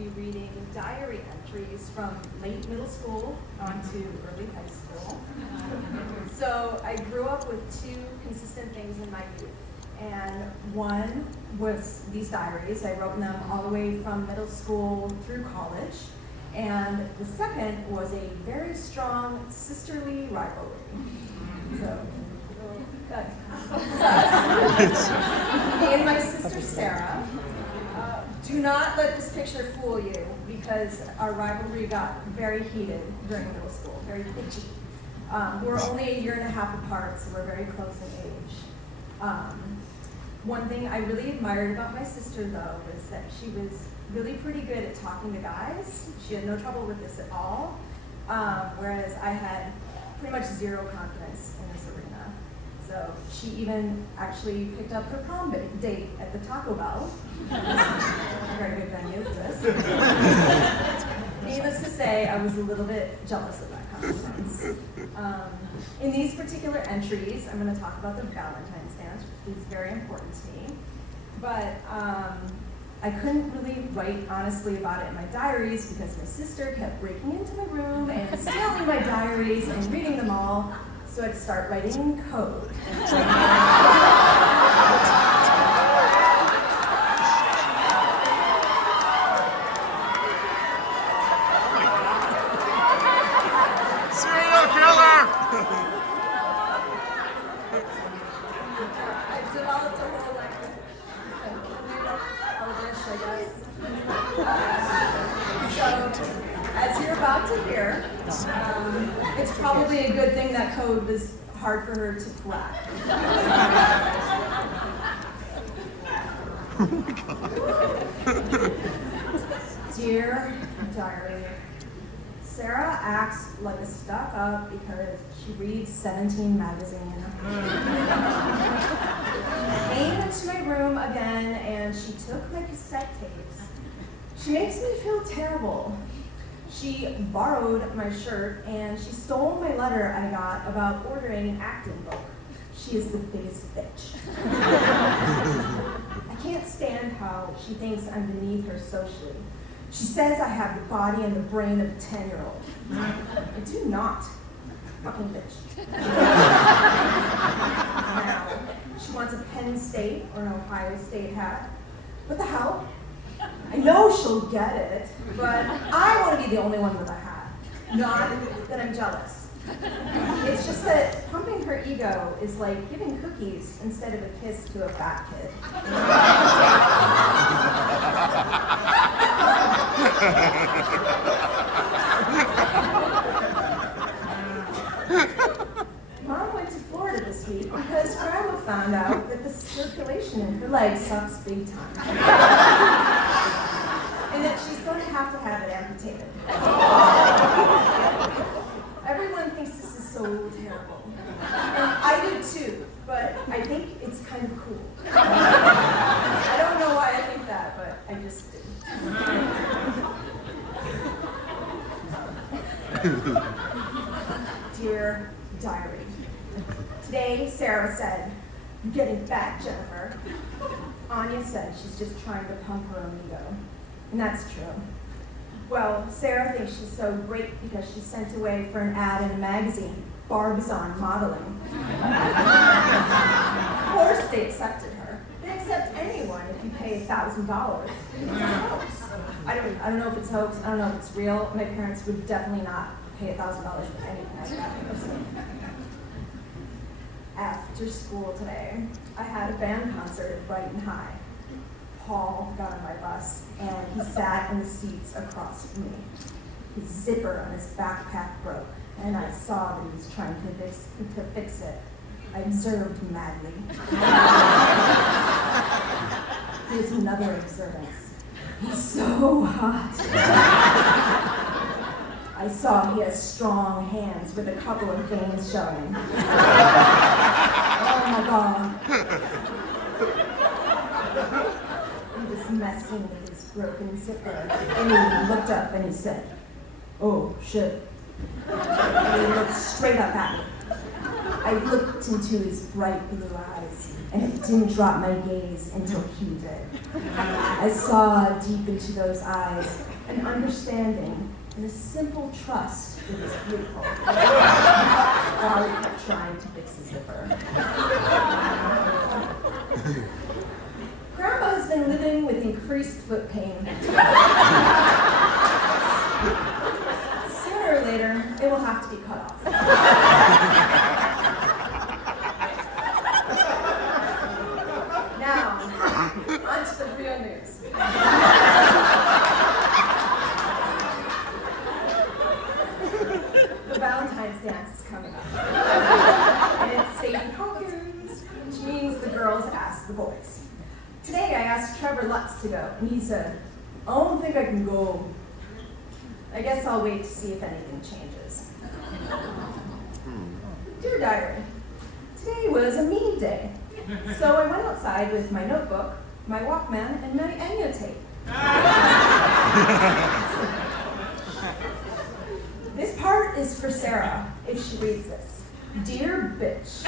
be reading diary entries from late middle school on to early high school. So I grew up with two consistent things in my youth. And one was these diaries. I wrote them all the way from middle school through college. And the second was a very strong sisterly rivalry. So, me and my sister Sarah. Do not let this picture fool you, because our rivalry got very heated during middle school, very bitchy. We're only a year and a half apart, so we're very close in age. One thing I really admired about my sister, though, was that she was really pretty good at talking to guys. She had no trouble with this at all, whereas I had pretty much zero confidence in this arena. So she even actually picked up her prom date at the Taco Bell. Very good venue for this. Needless to say, I was a little bit jealous of that confidence. In these particular entries, I'm going to talk about the Valentine's dance, which is very important to me. But I couldn't really write honestly about it in my diaries because my sister kept breaking into my room and stealing my diaries and reading them all. So I'd start writing in code. Serial killer! I've developed a whole I guess. So, as you're about to hear, it's probably a good thing that code was hard for her to crack. Dear diary, Sarah acts like a stuck-up because she reads 17 magazine. Came into my room again and she took my cassette tapes. She makes me feel terrible. She borrowed my shirt and she stole my letter I got about ordering an acting book. She is the biggest bitch. I can't stand how she thinks I'm beneath her socially. She says I have the body and the brain of a 10-year-old. I do not. Fucking bitch. Now, she wants a Penn State or an Ohio State hat. What the hell? I know she'll get it, but I want to be the only one with a hat. Not that I'm jealous. It's just that pumping her ego is like giving cookies instead of a kiss to a fat kid. Mom went to Florida this week because Grandma found out that the circulation in her legs sucks big time. And that she's going to have it amputated. Everyone thinks this is so terrible. And I do too, but I think it's kind of cool. I don't know why I think that, but I just do. Dear diary, today Sarah said, "You're getting fat, Jennifer." Anya said she's just trying to pump her own ego. And that's true. Well, Sarah thinks she's so great because she's sent away for an ad in a magazine, Barbizon Modeling. Of course they accepted her. They accept anyone if you pay $1,000. It's a hoax. I don't know if it's a hoax, I don't know if it's real. My parents would definitely not pay $1,000 for anything like that. After school today, I had a band concert at Brighton High. Paul got on my bus, and he sat in the seats across from me. His zipper on his backpack broke, and I saw that he was trying to fix it. I observed madly. Here's another observance. He's so hot. I saw he has strong hands with a couple of veins showing. Oh my God. He was messing with his broken zipper, and he looked up and he said, "Oh, shit." And he looked straight up at me. I looked into his bright blue eyes, and it didn't drop my gaze until he did. I saw deep into those eyes an understanding and a simple trust that was beautiful. While he kept trying to fix his zipper. Grandma has been living with increased foot pain. Sooner or later, it will have to be cut off. Now, on to the real news. The Valentine's dance is coming up. And it's Sadie Hawkins, which means the girls ask the boys. Today I asked Trevor Lutz to go, and he said, "I don't think I can go. I guess I'll wait to see if anything changes." Dear Diary, today was a me day. So I went outside with my notebook, my Walkman, and my Enya tape. This part is for Sarah, if she reads this. Dear bitch.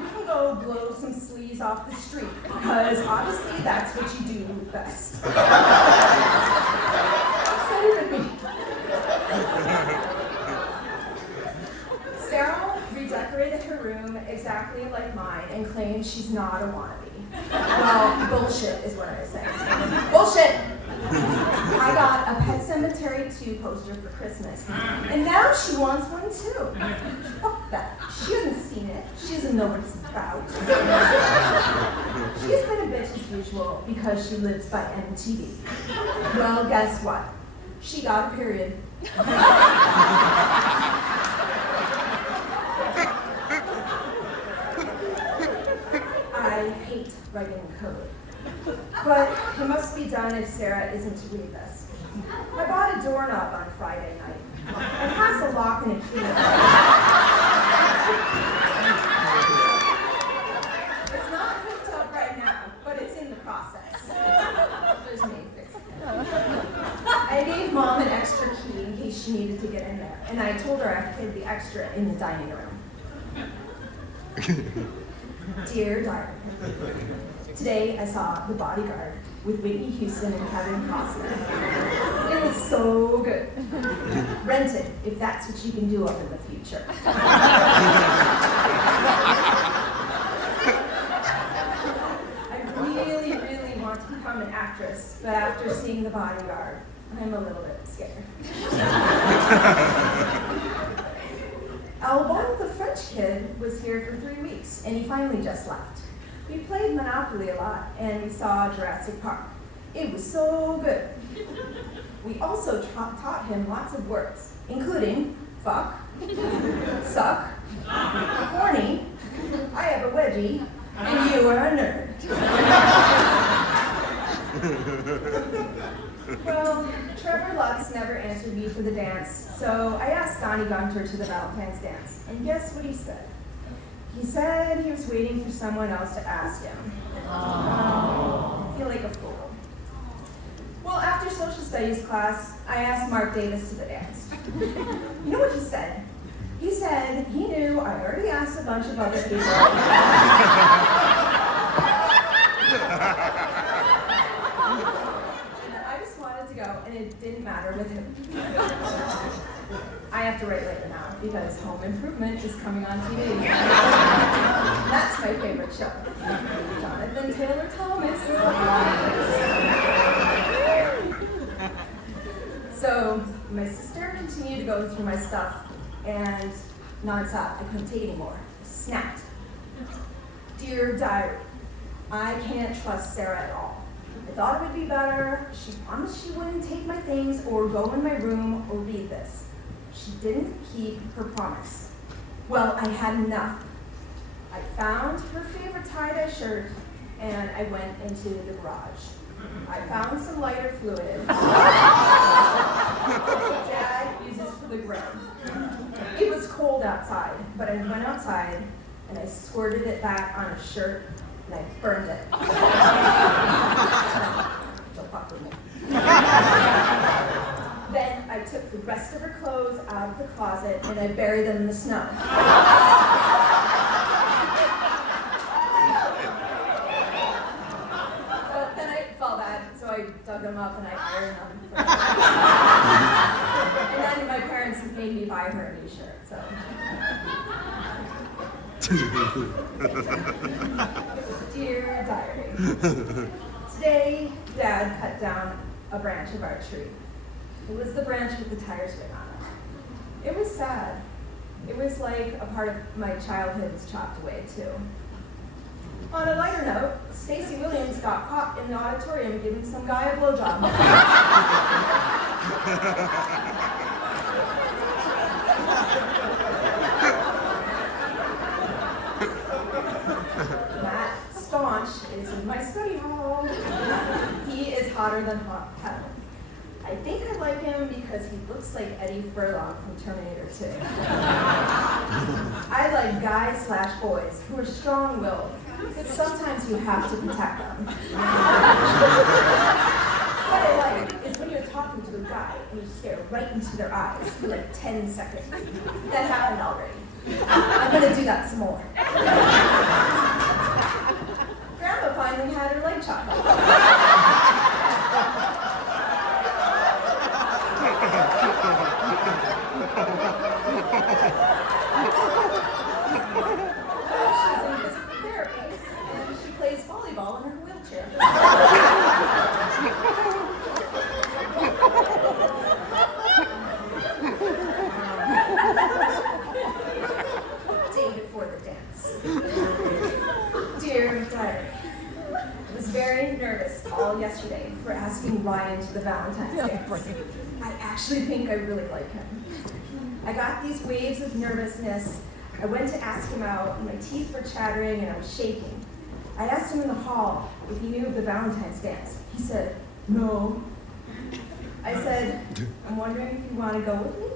You can go blow some sleaze off the street, because honestly, that's what you do best. Don't even me. Sarah redecorated her room exactly like mine and claimed she's not a wannabe. Well, bullshit is what I was saying. Bullshit! I got a Pet Sematary 2 poster for Christmas, and now she wants one too. Fuck that. She hasn't seen it. She doesn't know what it's about. She's been a bitch as usual because she lives by MTV. Well, guess what? She got a period. I hate writing code. But it must be done if Sarah isn't to read this. I bought a doorknob on Friday night. It has a lock and a key. It's not hooked up right now, but it's in the process. There's me fixing it. I gave Mom an extra key in case she needed to get in there, and I told her I hid the extra in the dining room. Dear Diary, today I saw The Bodyguard with Whitney Houston and Kevin Costner. It was so good. Rent it if that's what you can do up in the future. I really, really want to become an actress, but after seeing The Bodyguard, I'm a little bit scared. Albon, the French kid, was here for 3 weeks, and he finally just left. We played Monopoly a lot, and we saw Jurassic Park. It was so good. We also taught him lots of words, including fuck, suck, horny, I have a wedgie, and you are a nerd. Well, Trevor Lutz never answered me for the dance, so I asked Donnie Gunter to the Valentine's dance, and guess what he said? He said he was waiting for someone else to ask him. I feel like a fool. Well, after social studies class, I asked Mark Davis to the dance. You know what he said? He said he knew I already asked a bunch of other people. And it didn't matter with him. I have to write later now because Home Improvement is coming on TV. That's my favorite show. Jonathan Taylor Thomas is the So my sister continued to go through my stuff and nonstop. I couldn't take it anymore. I snapped. Dear Diary, I can't trust Sarah at all. I thought it would be better. She promised she wouldn't take my things or go in my room or read this. She didn't keep her promise. Well, I had enough. I found her favorite tie-dye shirt and I went into the garage. I found some lighter fluid Dad uses for the grill. It was cold outside, but I went outside and I squirted it back on a shirt and I burned it. Don't fuck with me. Then I took the rest of her clothes out of the closet and I buried them in the snow. But then I felt bad, so I dug them up and I ironed them. And then my parents made me buy her a new shirt, so. Dear diary, today Dad cut down a branch of our tree. It was the branch with the tire swing on it. It was sad. It was like a part of my childhood was chopped away too. On a lighter note, Stacey Williams got caught in the auditorium giving some guy a blowjob. Matt Staunch is in my study hall. He is hotter than hot hell. I think I like him because he looks like Eddie Furlong from Terminator 2. I like guys/boys who are strong-willed, but sometimes you have to protect them. What I like is when you're talking to a guy and you stare right into their eyes for like 10 seconds. That happened already. I'm gonna do that some more. Grandma finally had her leg chopped off. She's in physical therapy, and she plays volleyball in her wheelchair. Day before the dance. Dear diary, I was very nervous all yesterday for asking Ryan to the Valentine's dance. I actually think I really like him. I got these waves of nervousness. I went to ask him out, and my teeth were chattering, and I was shaking. I asked him in the hall if he knew of the Valentine's dance. He said, no. I said, I'm wondering if you want to go with me?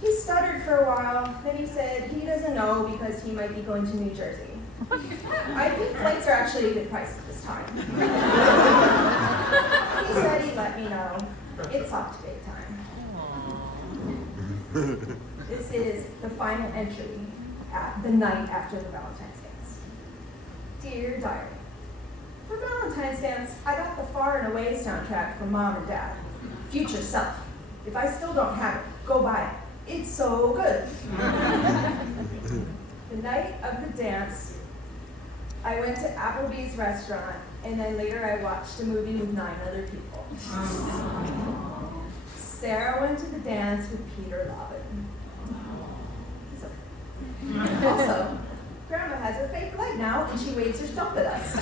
He stuttered for a while, then he said he doesn't know because he might be going to New Jersey. I think flights are actually a good price at this time. He said he'd let me know. It's up to big time. This is the final entry at the night after the Valentine's dance. Dear diary, for Valentine's dance, I got the Far and Away soundtrack from Mom and Dad. Future Self. If I still don't have it, go buy it. It's so good. The night of the dance, I went to Applebee's restaurant, and then later I watched a movie with 9 other people. Sarah went to the dance with Peter Lobbin. Also, Grandma has her fake leg now, and she waves her stump at us.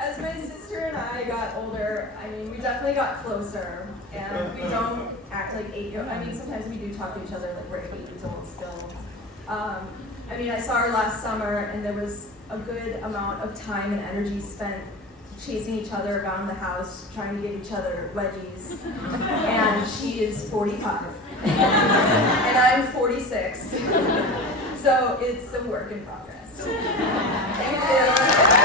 As my sister and I got older, I mean, we definitely got closer, and we don't act like 8-year-olds. I mean, sometimes we do talk to each other like we're 8 years old still. I mean, I saw her last summer, and there was a good amount of time and energy spent chasing each other around the house, trying to give each other wedgies. And she is 45. And I'm 46. So it's a work in progress. Thank you.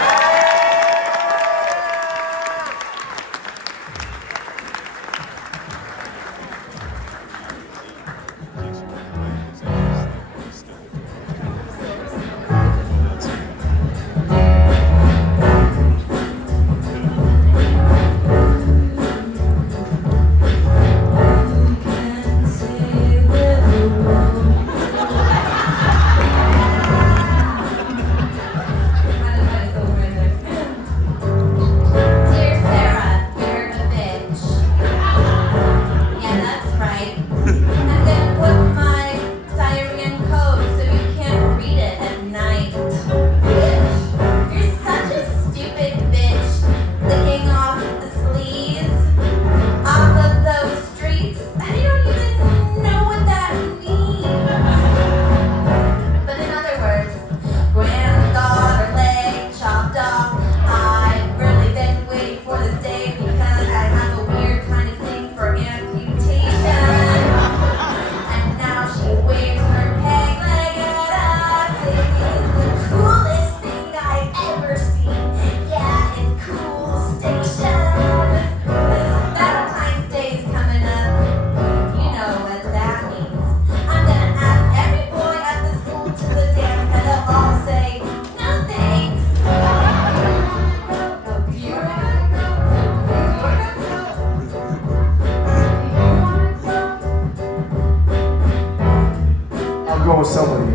somebody